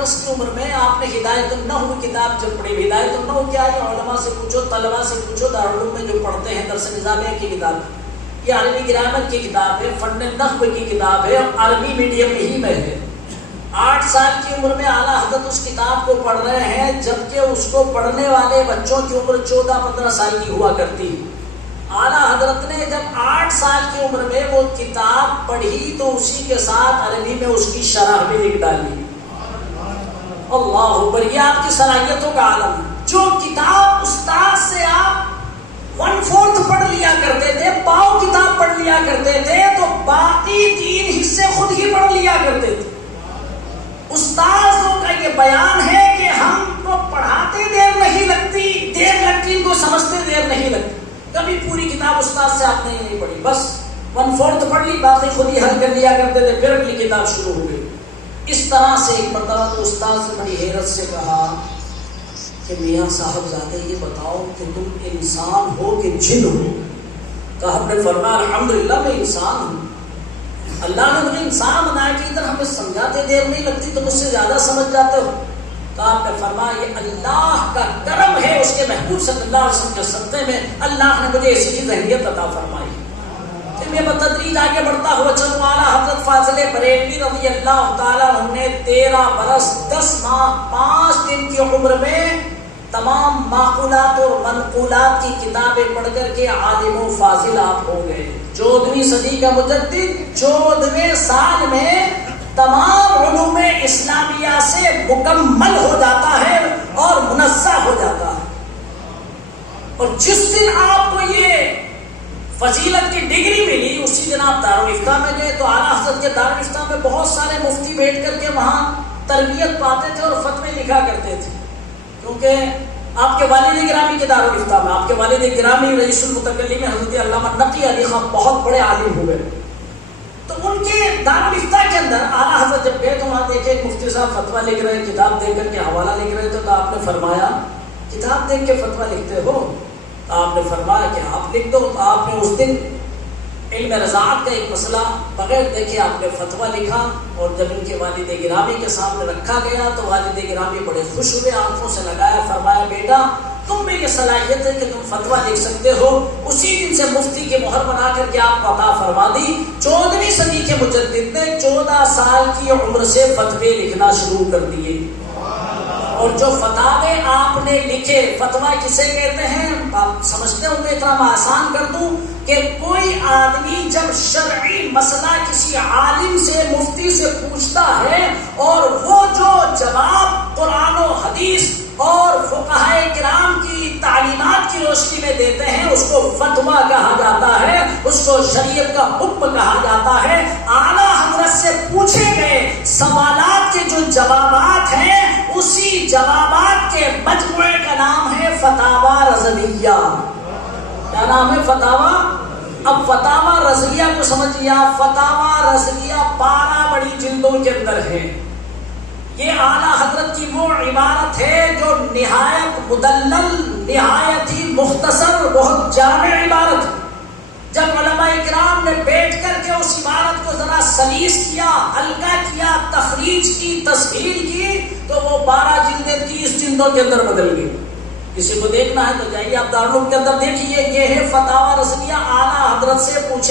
برس کی عمر میں آپ نے ہدایت النحو کتاب جب پڑھی. ہدایت النحو کیا ہے؟ علماء سے پوچھو، طلباء سے پوچھو، دارالعلوم میں جو پڑھتے ہیں درس نظامیہ کی کتاب، یہ عربی گرامر کی کتاب ہے، فن نحو کی کتاب ہے، عربی میڈیم ہی میں ہے. 8 سال کی عمر میں اعلیٰ حضرت اس کتاب کو پڑھ رہے ہیں، جبکہ اس کو پڑھنے والے بچوں کی عمر 14-15 سال کی ہوا کرتی. اعلیٰ حضرت نے جب 8 سال کی عمر میں وہ کتاب پڑھی تو اسی کے ساتھ عربی میں اس کی شرح بھی لکھ ڈالی. اللہ اکبر! یہ آپ کی صلاحیتوں کا عالم ہے. جو کتاب استاد سے آپ 1/4 پڑھ لیا کرتے تھے، پاؤ کتاب پڑھ لیا کرتے تھے، تو باقی 3 حصے خود ہی پڑھ لیا کرتے تھے. استاذوں کا یہ بیان ہے کہ ہم کو پڑھاتے دیر نہیں لگتی ان کو سمجھتے دیر نہیں لگتی. کبھی پوری کتاب استاد سے آپ نے نہیں پڑھی، بس 1/4 پڑھ لی، باقی خود ہی حل کر لیا کرتے تھے، پھر اگلی کتاب شروع ہو گئی. اس طرح سے ایک مرتبہ تو استاد سے بڑی حیرت سے کہا کہ میاں صاحب زادے یہ بتاؤ کہ تم انسان ہو کہ جن ہو؟ کہا آپ نے فرمایا الحمدللہ میں انسان ہوں. اللہ نے مجھے انسان بنایا کہ ادھر ہمیں سمجھاتے دیر نہیں لگتی تو مجھ سے زیادہ سمجھ جاتے ہو. کہا آپ نے فرمایا یہ اللہ کا کرم ہے، اس کے محبوب صلی اللہ علیہ وسلم کے صدقے میں اللہ نے مجھے ایسی ہی ذہنیت عطا فرمائی. پھر میں بتدریج آگے بڑھتا ہوا چلوں. اعلیٰ حضرت فاضل بریلوی رضی اللہ تعالیٰ عنہ نے 13 برس 10 ماہ 5 دن کی عمر میں تمام معقولات اور منقولات کی کتابیں پڑھ کر کے عالم و فاضل آپ ہو گئے. 14ویں صدی کا مجدد 14ویں سال میں تمام علوم اسلامیہ سے مکمل ہو جاتا ہے اور منزہ ہو جاتا ہے. اور جس دن آپ کو یہ فضیلت کی ڈگری ملی اسی دن آپ دارالفتہ میں گئے تو اعلیٰ حضرت کے دارالفتہ میں بہت سارے مفتی بیٹھ کر کے وہاں تربیت پاتے تھے اور فتوے لکھا کرتے تھے. کیونکہ آپ کے والد گرامی کے دارالفتہ میں آپ کے والد گرامی رئیس المتکلمین حضرت علامہ نقی علی خان بہت بڑے عالم ہوئے. تو ان کے دارالفتہ کے اندر اعلیٰ حضرت جب گئے تو وہاں دیکھے ایک مفتی صاحب فتویٰ لکھ رہے، کتاب دیکھ کر کے حوالہ لکھ رہے تھے. تو آپ نے فرمایا کتاب دیکھ کے فتویٰ لکھتے ہو؟ آپ نے فرمایا کہ آپ لکھ دو. تو آپ نے اس دن علم رضاعت کا ایک مسئلہ بغیر دیکھے آپ نے فتویٰ لکھا اور جب ان کے والد گرامی کے سامنے رکھا گیا تو والد گرامی بڑے خوش ہوئے، آنکھوں سے لگایا، فرمایا بیٹا تم میں یہ صلاحیت ہے کہ تم فتویٰ لکھ سکتے ہو. اسی دن سے مفتی کی مہر بنا کر کے آپ کو عطا فرما دی. 14ویں صدی کے مجدد نے 14 سال کی عمر سے فتوے لکھنا شروع کر دیے. اور جو فتاوے آپ نے لکھے، فتویٰ کسے کہتے ہیں آپ سمجھتے ہوں گے. اتنا میں آسان کر دوں کہ کوئی آدمی جب شرعی مسئلہ کسی عالم سے مفتی سے پوچھتا ہے اور وہ جو جواب قرآن و حدیث اور فقہائے کرام کی تعلیمات کی روشنی میں دیتے ہیں اس کو فتویٰ کہا جاتا ہے، اس کو شریعت کا حکم کہا جاتا ہے. اعلیٰ حضرت سے پوچھے گئے سوالات کے جو جوابات ہیں اسی جوابات کے مجموعے کا نام ہے فتاوی رضویہ. کیا نام ہے؟ فتاوی. اب فتاوی رضویہ کو سمجھیے آپ. فتاوی رضویہ 12 بڑی جلدوں کے اندر ہے. یہ اعلیٰ حضرت کی وہ عبارت ہے جو نہایت مدلل، نہایت ہی مختصر، بہت جامع عبارت. جب علماء کرام نے بیٹھ کر کے اس عبارت کو ذرا سلیس کیا، ہلکا کیا، تخریج کی، تصحیح کی تو وہ 12 جلدیں 30 جلدوں کے اندر بدل گئی. کسی کو دیکھنا ہے تو جائیے آپ دارالعلوم کے اندر دیکھیے. یہ ہے فتاوی رضویہ. اعلیٰ حضرت سے پوچھے